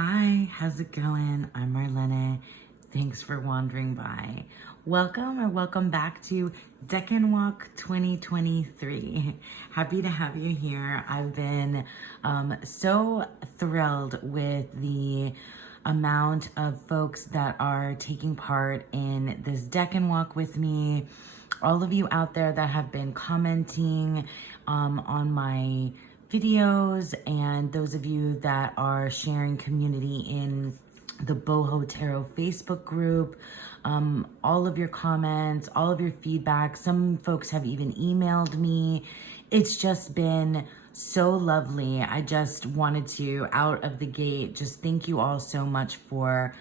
Hi, how's it going? I'm Marlene. Thanks for wandering by. Welcome or welcome back to Decan Walk 2023. Happy to have you here. I've been so thrilled with the amount of folks that are taking part in this Decan Walk with me. All of you out there that have been commenting on my videos, and those of you that are sharing community in the Boho Tarot Facebook group, all of your comments, all of your feedback. Some folks have even emailed me. It's just been so lovely. I just wanted to, out of the gate, just thank you all so much for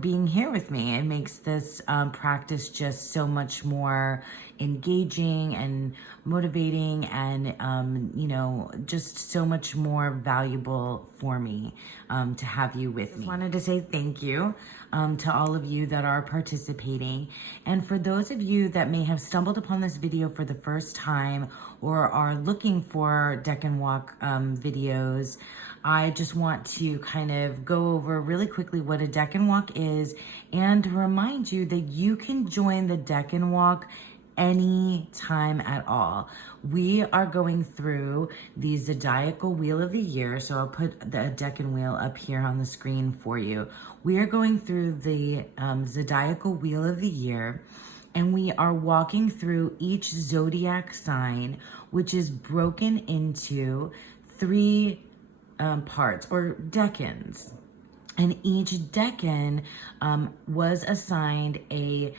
being here with me. It makes this practice just so much more engaging and motivating and, just so much more valuable for me to have you with me. I just wanted to say thank you to all of you that are participating. And for those of you that may have stumbled upon this video for the first time or are looking for Decan Walk videos, I just want to kind of go over really quickly what a Decan Walk is and remind you that you can join the Decan Walk any time at all. We are going through the Zodiacal Wheel of the Year. So I'll put the Decan Wheel up here on the screen for you. We are going through the Zodiacal Wheel of the Year, and we are walking through each zodiac sign, which is broken into three parts or decans, and each decan was assigned a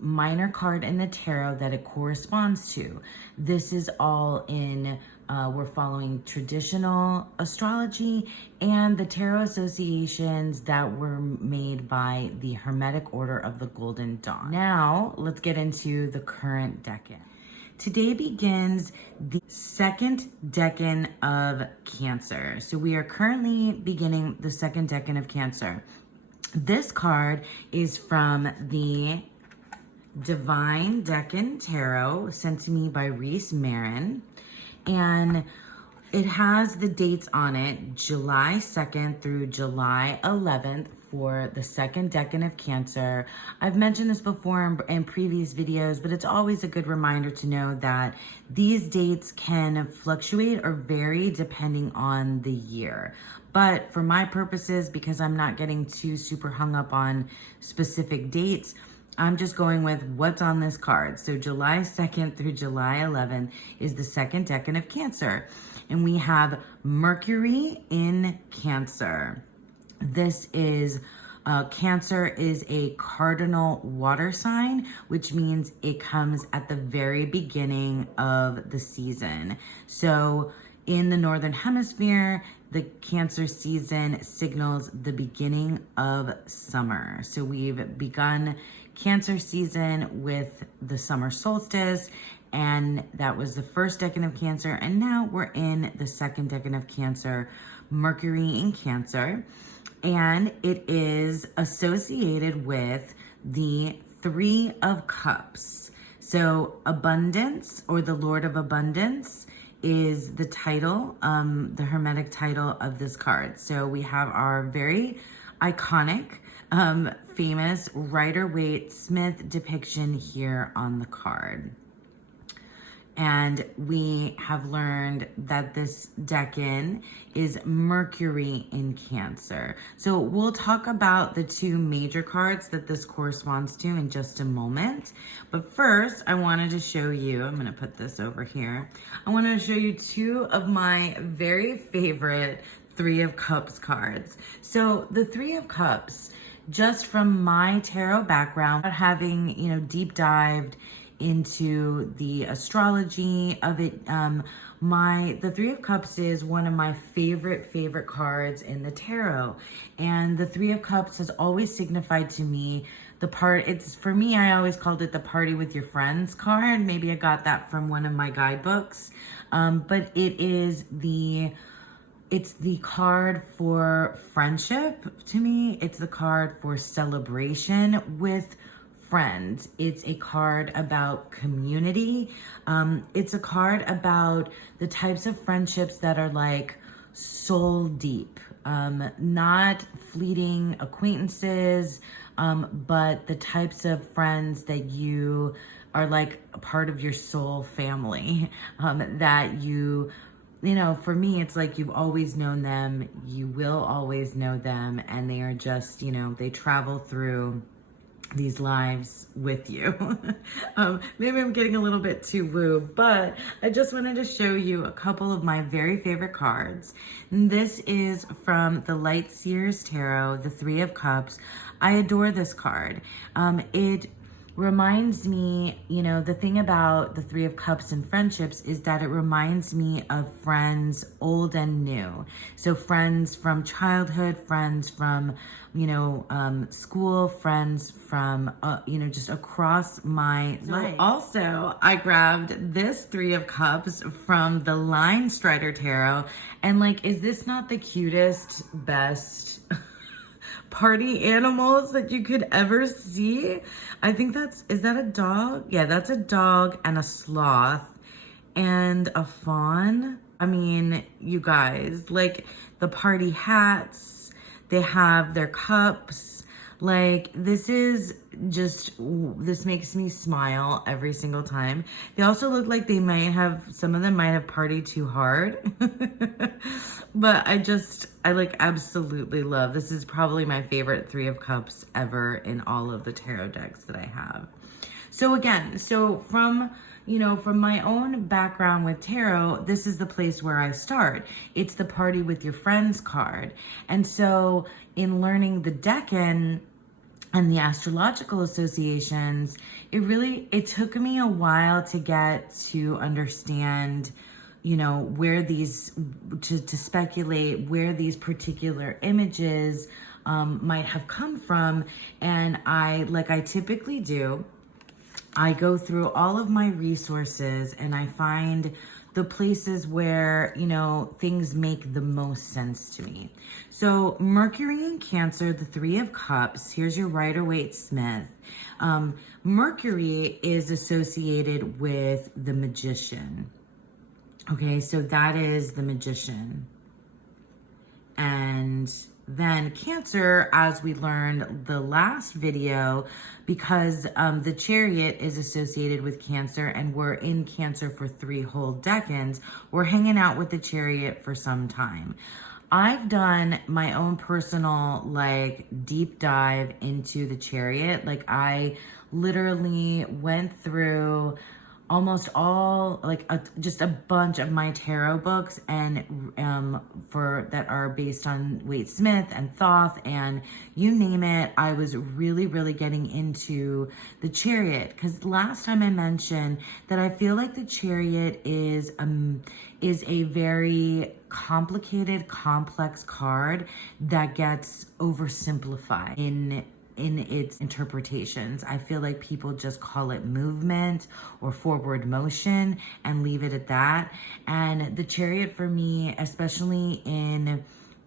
minor card in the tarot that it corresponds to. This is all in we're following traditional astrology and the tarot associations that were made by the Hermetic Order of the Golden Dawn. Now let's get into the current decan. Today begins the second decan of Cancer. So we are currently beginning the second decan of Cancer. This card is from the Divine Decan Tarot, sent to me by Reese Marin. And it has the dates on it, July 2nd through July 11th for the second decan of Cancer. I've mentioned this before in previous videos, but it's always a good reminder to know that these dates can fluctuate or vary depending on the year. But for my purposes, because I'm not getting too super hung up on specific dates, I'm just going with what's on this card. So July 2nd through July 11th is the second decan of Cancer. And we have Mercury in Cancer. This is, Cancer is a cardinal water sign, which means it comes at the very beginning of the season. So in the Northern Hemisphere, the Cancer season signals the beginning of summer. So we've begun Cancer season with the summer solstice, and that was the first decan of Cancer, and now we're in the second decan of Cancer, Mercury in Cancer, and it is associated with the Three of Cups. So abundance, or the Lord of Abundance, is the title, the Hermetic title of this card. So we have our very iconic, famous Rider-Waite Smith depiction here on the card. And we have learned that this decan is Mercury in Cancer. So we'll talk about the two major cards that this corresponds to in just a moment. But first, I wanted to show you, I'm going to put this over here. I wanted to show you two of my very favorite Three of Cups cards. So the Three of Cups, just from my tarot background, having, deep dived into the astrology of it, the Three of Cups is one of my favorite cards in the tarot. And the Three of Cups has always signified to me for me, I always called it the party with your friends card. Maybe I got that from one of my guidebooks. But it's the card for friendship to me. It's the card for celebration with friends. It's a card about community. It's a card about the types of friendships that are like soul deep. not fleeting acquaintances, but the types of friends that you are like a part of your soul family, that you know, for me, it's like you've always known them, you will always know them, and they are just, you know, they travel through these lives with you. Maybe I'm getting a little bit too woo, but I just wanted to show you a couple of my very favorite cards. And this is from the Light Seers Tarot, the Three of Cups. I adore this card. It reminds me, you know, the thing about the Three of Cups and friendships is that it reminds me of friends old and new. So friends from childhood, friends from, you know, school, friends from, you know, just across my life. Also, I grabbed this Three of Cups from the Line Strider Tarot. And like, is this not the cutest, best party animals that you could ever see? I think is that a dog? Yeah, that's a dog and a sloth and a fawn. I mean, you guys, like the party hats, they have their cups. Like, this is just, this makes me smile every single time. They also look like they might have, some of them might have partied too hard. But I like absolutely love, this is probably my favorite Three of Cups ever in all of the tarot decks that I have. So again, from, you know, from my own background with tarot, this is the place where I start. It's the party with your friends card. And so in learning the Decan and the astrological associations, it took me a while to get to understand, you know, where these, to speculate where these particular images might have come from. And like I typically do, I go through all of my resources and I find the places where, you know, things make the most sense to me. So Mercury and Cancer, the Three of Cups, here's your Rider-Waite-Smith. Mercury is associated with the Magician. Okay, so that is the Magician. And then Cancer, as we learned the last video, because the Chariot is associated with Cancer and we're in Cancer for 3 whole decans, we're hanging out with the Chariot for some time. I've done my own personal like deep dive into the Chariot. Like I literally went through almost all, like just a bunch of my tarot books and that are based on Waite-Smith and Thoth and you name it. I was really getting into the Chariot because last time I mentioned that I feel like the Chariot is a very complicated, complex card that gets oversimplified in its interpretations. I feel like people just call it movement or forward motion and leave it at that. And the Chariot for me, especially in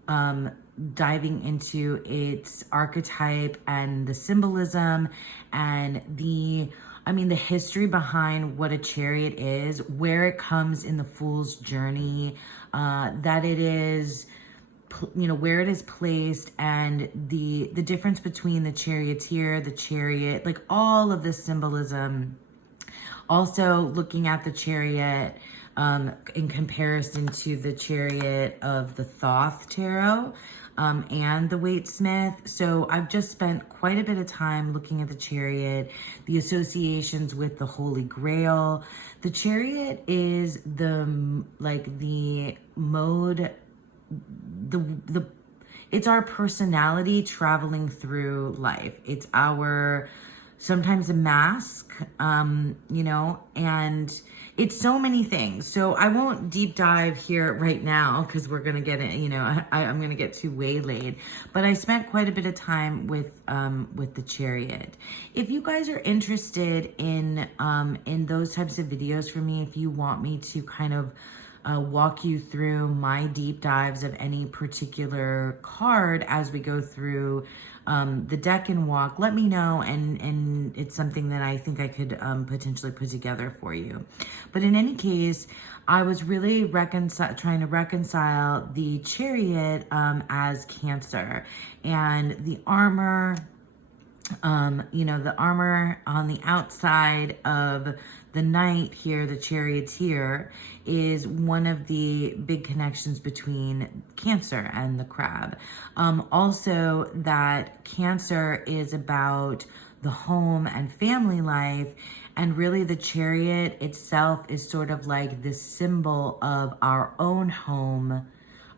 diving into its archetype and the symbolism and the history behind what a chariot is, where it comes in the Fool's Journey, that it is, you know, where it is placed and the difference between the charioteer, the chariot, like all of this symbolism. Also looking at the Chariot in comparison to the Chariot of the Thoth Tarot and the Waite-Smith. So I've just spent quite a bit of time looking at the Chariot, the associations with the Holy Grail. The Chariot is the mode, it's our personality traveling through life. It's our, sometimes a mask, you know, and it's so many things. So I won't deep dive here right now because we're going to get it, you know, I'm going to get too waylaid, but I spent quite a bit of time with the Chariot. If you guys are interested in those types of videos for me, if you want me to kind of walk you through my deep dives of any particular card as we go through the Decan Walk, let me know, and it's something that I think I could potentially put together for you. But in any case, I was really trying to reconcile the Chariot as Cancer, and the armor, the armor on the outside of the Knight here, the Chariot's here, is one of the big connections between Cancer and the Crab. Also, that Cancer is about the home and family life, and really the Chariot itself is sort of like this symbol of our own home,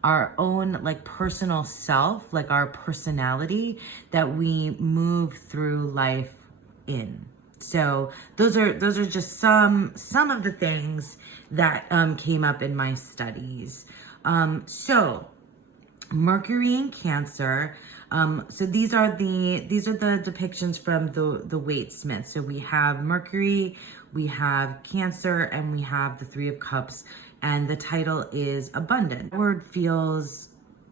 our own like personal self, like our personality that we move through life in. So those are just some of the things that came up in my studies. So Mercury and Cancer. So these are the depictions from the Waite-Smith. So we have Mercury, we have Cancer, and we have the Three of Cups, and the title is Abundant. The word feels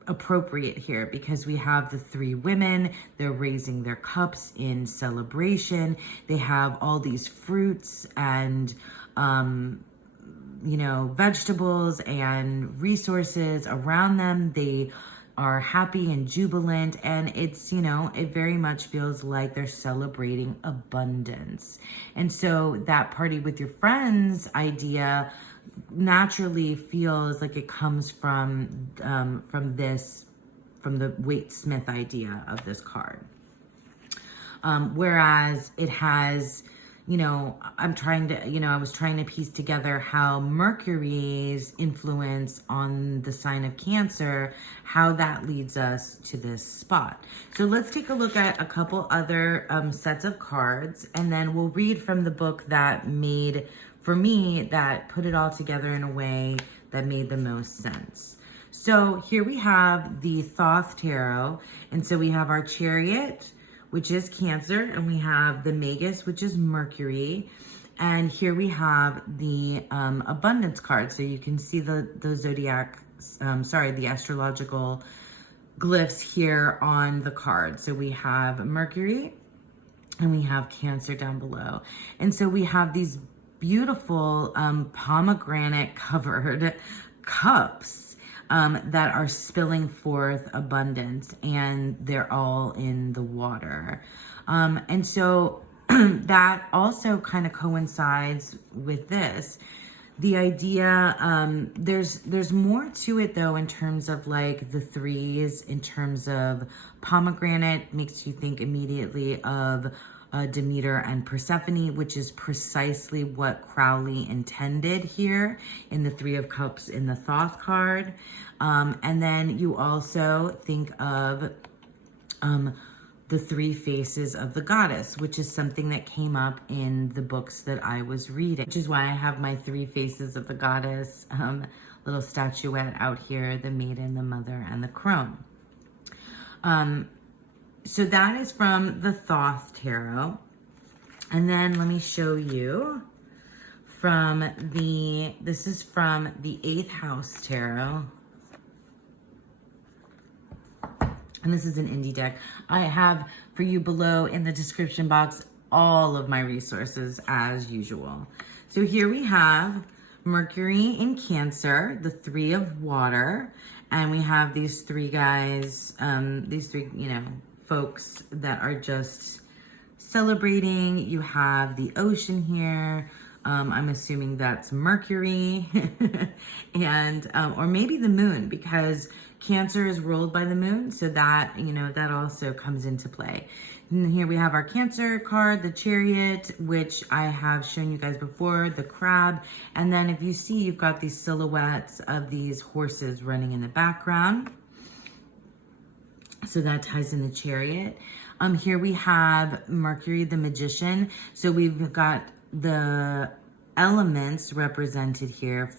appropriate here because we have the three women, they're raising their cups in celebration. They have all these fruits and vegetables and resources around them. They are happy and jubilant, and it's, it very much feels like they're celebrating abundance. And so that party with your friends idea naturally feels like it comes from the Waite-Smith idea of this card. Whereas it has, I was trying to piece together how Mercury's influence on the sign of Cancer, how that leads us to this spot. So let's take a look at a couple other sets of cards, and then we'll read from the book that put it all together in a way that made the most sense. So here we have the Thoth Tarot, and so we have our Chariot, which is Cancer, and we have the Magus, which is Mercury, and here we have the Abundance card. So you can see the zodiac, the astrological glyphs here on the card. So we have Mercury, and we have Cancer down below, and so we have these beautiful pomegranate covered cups that are spilling forth abundance, and they're all in the water. And so that also kind of coincides with this. The idea, there's more to it though, in terms of like the threes, in terms of pomegranate makes you think immediately of Demeter and Persephone, which is precisely what Crowley intended here in the Three of Cups in the Thoth card. And then you also think of the three faces of the goddess, which is something that came up in the books that I was reading, which is why I have my three faces of the goddess little statuette out here, the maiden, the mother, and the crone. So that is from the Thoth Tarot. And then let me show you this is from the 8th House Tarot. And this is an indie deck. I have for you below in the description box all of my resources as usual. So here we have Mercury in Cancer, the Three of Water, and we have these three guys, these three, folks that are just celebrating. You have the ocean here. I'm assuming that's Mercury and or maybe the moon, because Cancer is ruled by the moon, so that that also comes into play. And here we have our Cancer card, the Chariot, which I have shown you guys before, the Crab, and then if you see, you've got these silhouettes of these horses running in the background. So that ties in the Chariot. Here we have Mercury, the Magician. So we've got the elements represented here.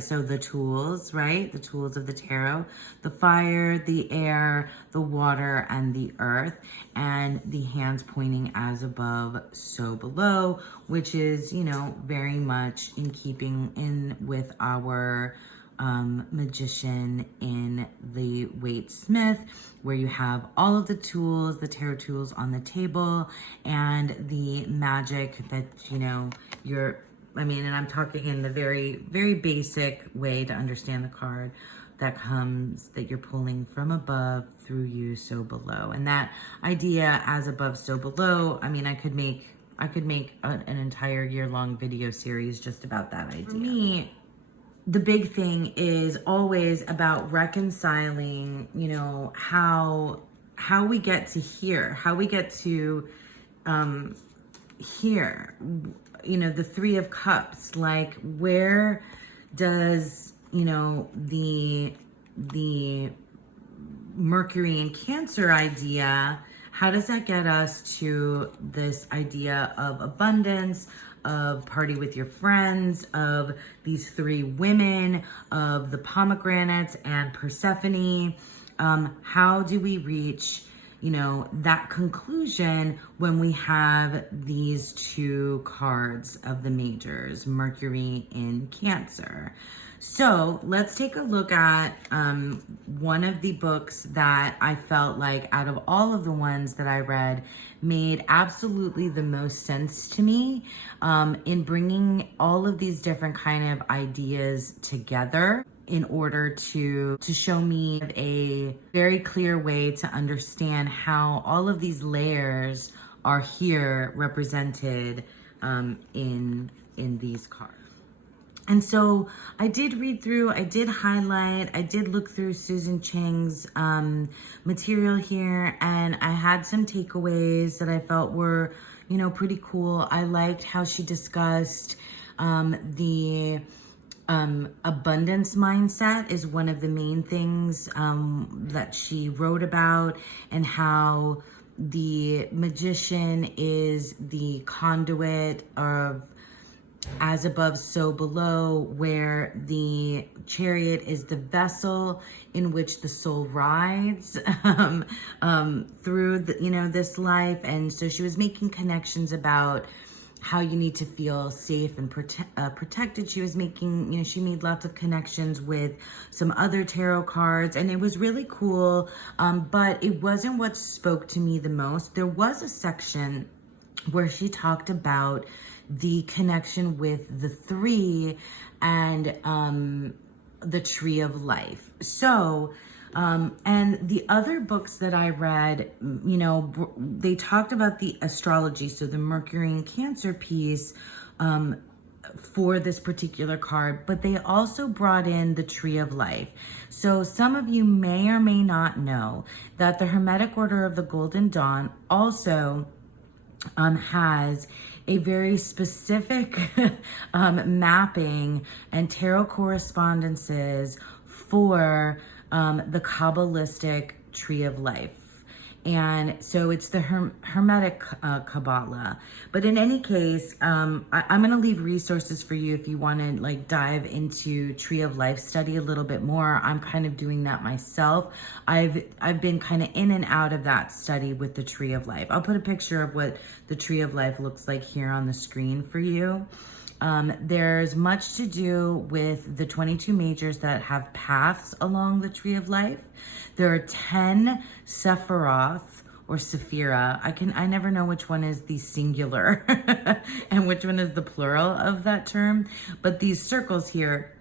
So the tools, right? The tools of the tarot, the fire, the air, the water, and the earth, and the hands pointing as above, so below, which is, you know, very much in keeping in with our magician in the Waite Smith, where you have all of the tools, the tarot tools on the table, and the magic that, you know, and I'm talking in the very, very basic way to understand the card that you're pulling from above through you, so below. And that idea, as above, so below, I mean, I could make an entire year-long video series just about that idea. For me, the big thing is always about reconciling, you know, how we get to here, how we get to here, you know, the Three of Cups. Like, where does, you know, the Mercury and Cancer idea, how does that get us to this idea of abundance, of party with your friends, of these three women, of the pomegranates and Persephone? How do we reach, you know, that conclusion when we have these two cards of the majors, Mercury in Cancer? So let's take a look at one of the books that I felt like, out of all of the ones that I read, made absolutely the most sense to me in bringing all of these different kind of ideas together in order to show me a very clear way to understand how all of these layers are here represented in these cards. And so I did read through, I did highlight, I did look through Susan Chang's material here, and I had some takeaways that I felt were, you know, pretty cool. I liked how she discussed the abundance mindset is one of the main things that she wrote about, and how the magician is the conduit of as above, so below, where the chariot is the vessel in which the soul rides through this life. And so she was making connections about how you need to feel safe and protected. She was making, you know, she made lots of connections with some other tarot cards, and it was really cool. But it wasn't what spoke to me the most. There was a section where she talked about the connection with the three and the tree of life. So, and the other books that I read, you know, they talked about the astrology, so the Mercury and Cancer piece for this particular card, but they also brought in the tree of life. So some of you may or may not know that the Hermetic Order of the Golden Dawn also has a very specific mapping and tarot correspondences for the Kabbalistic tree of life. And so it's the Hermetic Kabbalah. But in any case, I'm going to leave resources for you if you want to like dive into Tree of Life study a little bit more. I'm kind of doing that myself. I've been kind of in and out of that study with the Tree of Life. I'll put a picture of what the Tree of Life looks like here on the screen for you. There's much to do with the 22 majors that have paths along the Tree of Life. There are 10 Sephiroth or Sephira. I never know which one is the singular and which one is the plural of that term. But these circles here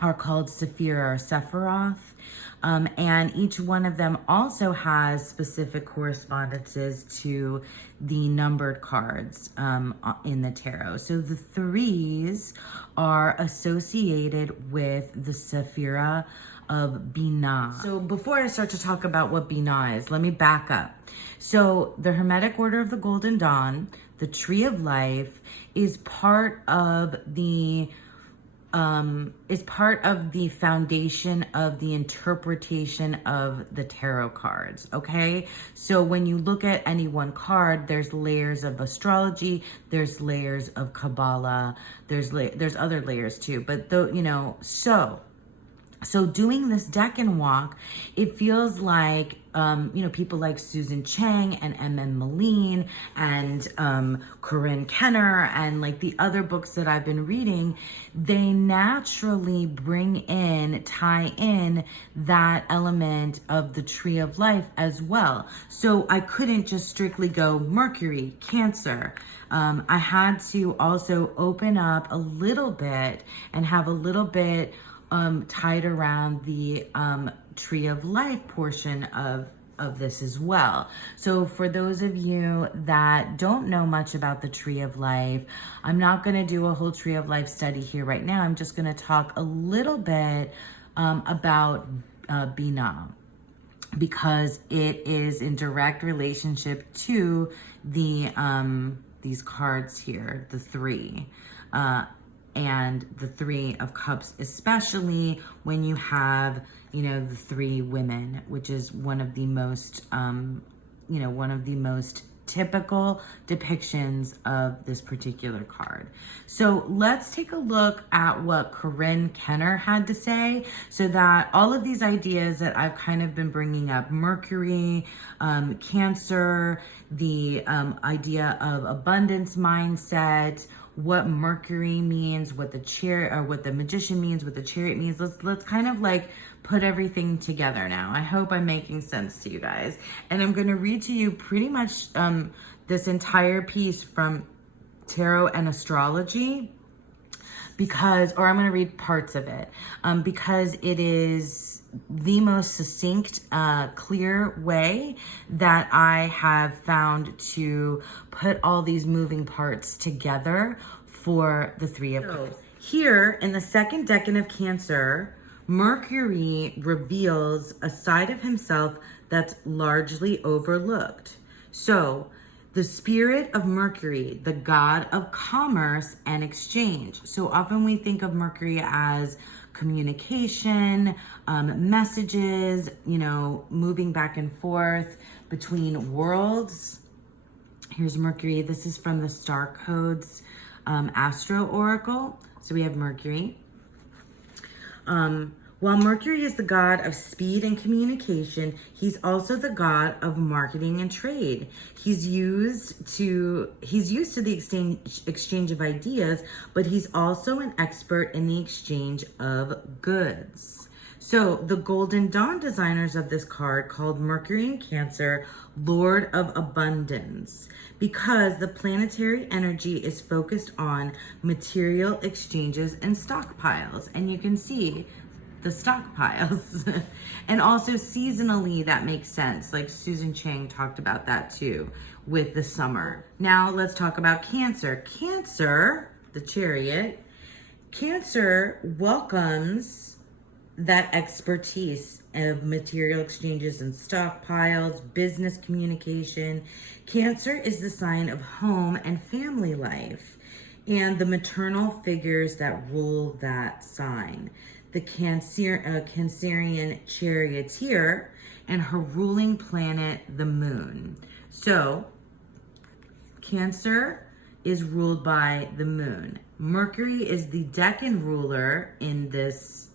are called Sephira or Sephiroth. And each one of them also has specific correspondences to the numbered cards in the tarot. So the threes are associated with the Sephira of Binah. So before I start to talk about what Binah is, let me back up. So the Hermetic Order of the Golden Dawn, the Tree of Life, is part of the is part of the foundation of the interpretation of the tarot cards, okay? So when you look at any one card, there's layers of astrology, there's layers of Kabbalah, there's other layers too, but though, you know, so doing this Decan Walk, it feels like, you know, people like Susan Chang and M.M. Moline and Corinne Kenner and like the other books that I've been reading, they naturally tie in that element of the Tree of Life as well. So I couldn't just strictly go Mercury, Cancer. I had to also open up a little bit and have a little bit tied around the Tree of Life portion of this as well. So for those of you that don't know much about the Tree of Life, I'm not going to do a whole Tree of Life study here right now. I'm just going to talk a little bit about Binah, because it is in direct relationship to the these cards here, the three. And the Three of Cups, especially when you have, you know, the three women, which is one of the most, you know, one of the most typical depictions of this particular card. So let's take a look at what Corinne Kenner had to say, so that all of these ideas that I've kind of been bringing up, Mercury, Cancer, the idea of abundance mindset, what Mercury means, what the Chariot, or what the Magician means, what the Chariot means. Let's kind of like put everything together now. I hope I'm making sense to you guys. And I'm going to read to you pretty much this entire piece from Tarot and Astrology, because, or I'm going to read parts of it, because it is the most succinct, clear way that I have found to put all these moving parts together for the Three of Cups. Here in the second decan of Cancer, Mercury reveals a side of himself that's largely overlooked. So the spirit of Mercury, the god of commerce and exchange. So often we think of Mercury as communication, messages, you know, moving back and forth between worlds. Here's Mercury. This is from the Star Codes Astro Oracle. So we have Mercury. While Mercury is the god of speed and communication, he's also the god of marketing and trade. He's used to the exchange of ideas, but he's also an expert in the exchange of goods. So the Golden Dawn designers of this card called Mercury and Cancer Lord of Abundance, because the planetary energy is focused on material exchanges and stockpiles. And you can see the stockpiles. And also seasonally, that makes sense. Like Susan Chang talked about that too with the summer. Now let's talk about Cancer. Cancer, the Chariot, Cancer welcomes that expertise of material exchanges and stockpiles, business communication. Cancer is the sign of home and family life and the maternal figures that rule that sign. The Cancerian charioteer and her ruling planet, the moon. So Cancer is ruled by the moon. Mercury is the decan ruler in this.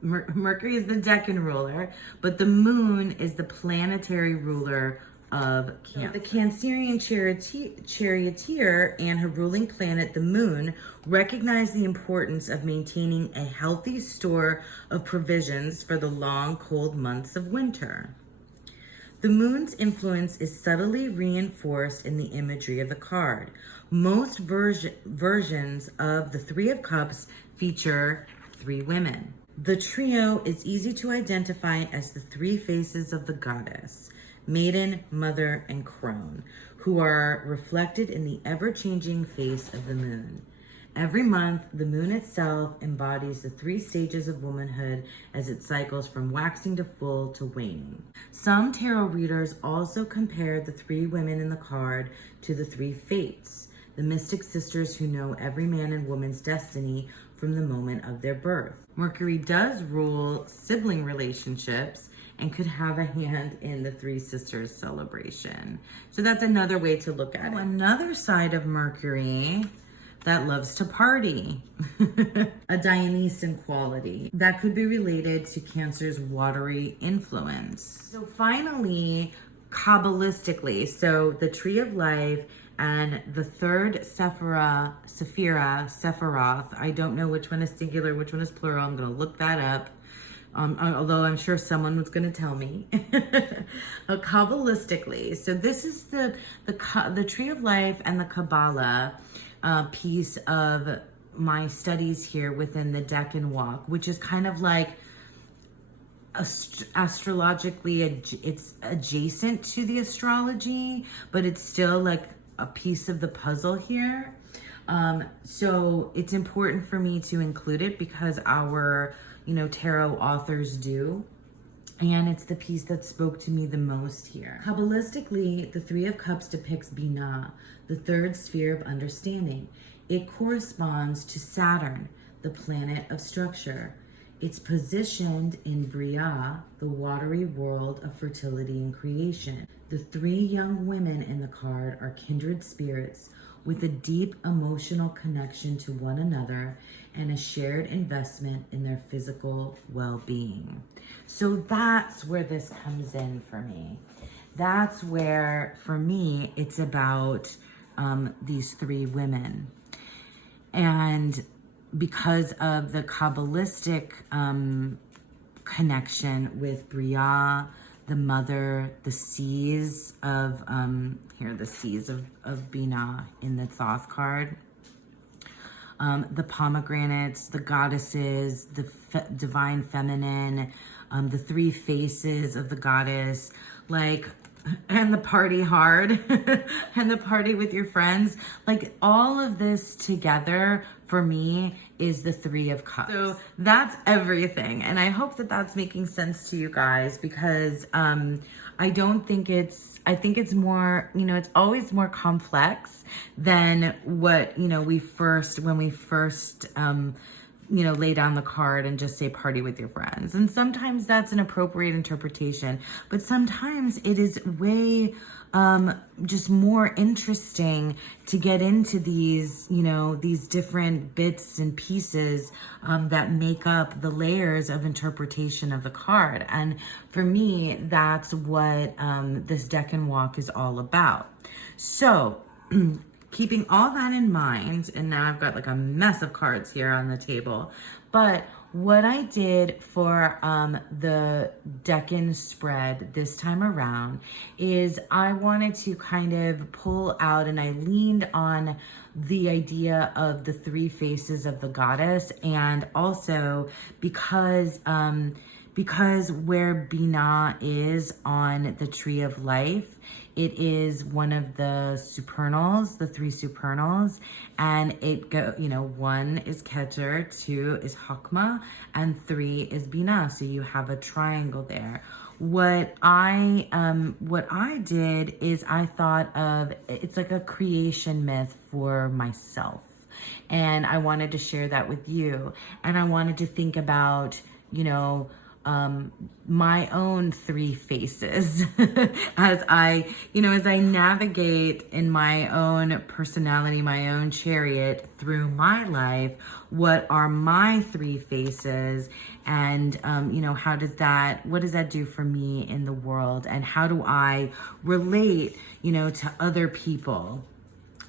Mercury is the decan ruler, but the moon is the planetary ruler of Cancer. The Cancerian charioteer and her ruling planet, the moon, recognize the importance of maintaining a healthy store of provisions for the long, cold months of winter. The moon's influence is subtly reinforced in the imagery of the card. Most versions of the Three of Cups feature three women. The trio is easy to identify as the three faces of the goddess, Maiden, Mother, and Crone, who are reflected in the ever-changing face of the moon. Every month, the moon itself embodies the three stages of womanhood as it cycles from waxing to full to waning. Some tarot readers also compare the three women in the card to the three fates, the mystic sisters who know every man and woman's destiny from the moment of their birth. Mercury does rule sibling relationships and could have a hand in the Three Sisters celebration. So that's another way to look at it. Another side of Mercury that loves to party, a Dionysian quality that could be related to Cancer's watery influence. So finally, Kabbalistically, so the Tree of Life and the third Sephiroth, I don't know which one is singular, which one is plural. I'm going to look that up. Although I'm sure someone was going to tell me. Kabbalistically, so this is the Tree of Life and the Kabbalah piece of my studies here within the Decan Walk, which is kind of like astrologically, it's adjacent to the astrology, but it's still like a piece of the puzzle here. So it's important for me to include it because our, tarot authors do. And it's the piece that spoke to me the most here. Kabbalistically, the Three of Cups depicts Binah, the third sphere of understanding. It corresponds to Saturn, the planet of structure. It's positioned in Bria, the watery world of fertility and creation. The three young women in the card are kindred spirits with a deep emotional connection to one another and a shared investment in their physical well-being. So that's where this comes in for me. That's where, for me, it's about these three women. And because of the Kabbalistic connection with Bria, the mother, the seas of, the seas of Binah in the Thoth card, the pomegranates, the goddesses, the divine feminine, the three faces of the goddess, and the party hard, and the party with your friends. All of this together for me is the Three of Cups. So that's everything. And I hope that that's making sense to you guys because I think it's more, it's always more complex than what, when we first lay down the card and just say party with your friends. And sometimes that's an appropriate interpretation, but sometimes it is way just more interesting to get into these, these different bits and pieces that make up the layers of interpretation of the card. And for me, that's what this Decan Walk is all about. So keeping all that in mind, and now I've got a mess of cards here on the table, but what I did for the Decan spread this time around is I wanted to kind of pull out, and I leaned on the idea of the three faces of the goddess, and also because where Binah is on the Tree of Life, it is one of the supernals, the three supernals, and it one is Keter, two is Chokmah, and three is Binah. So you have a triangle there. What I did is I thought of, it's like a creation myth for myself, and I wanted to share that with you, and I wanted to think about, my own three faces as I navigate in my own personality, my own chariot through my life. What are my three faces? And, what does that do for me in the world? And how do I relate, to other people?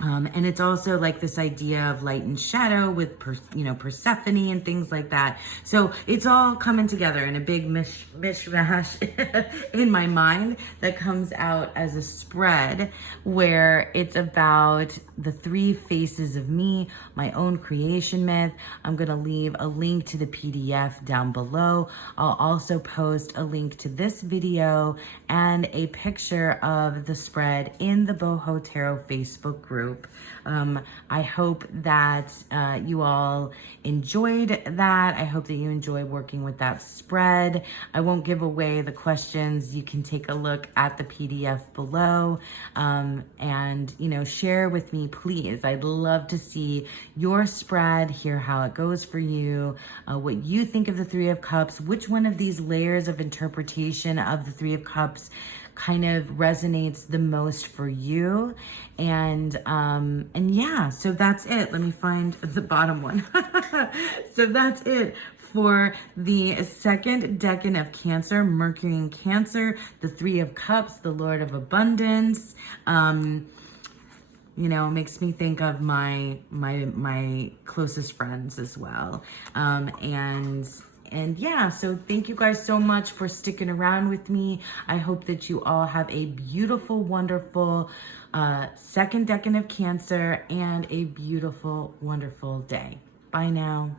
And it's also this idea of light and shadow with, Persephone and things like that. So it's all coming together in a big mishmash in my mind that comes out as a spread where it's about the three faces of me, my own creation myth. I'm going to leave a link to the PDF down below. I'll also post a link to this video and a picture of the spread in the Boho Tarot Facebook group. group. I hope that you all enjoyed that. I hope that you enjoy working with that spread. I won't give away the questions. You can take a look at the PDF below, and, you know, share with me, please. I'd love to see your spread, hear how it goes for you, what you think of the Three of Cups, which one of these layers of interpretation of the Three of Cups kind of resonates the most for you. And yeah, so that's it. Let me find the bottom one. So that's it for the second decan of Cancer, Mercury and Cancer, the Three of Cups, the Lord of Abundance. You know, it makes me think of my closest friends as well. And yeah, so thank you guys so much for sticking around with me. I hope that you all have a beautiful, wonderful second decan of Cancer and a beautiful, wonderful day. Bye now.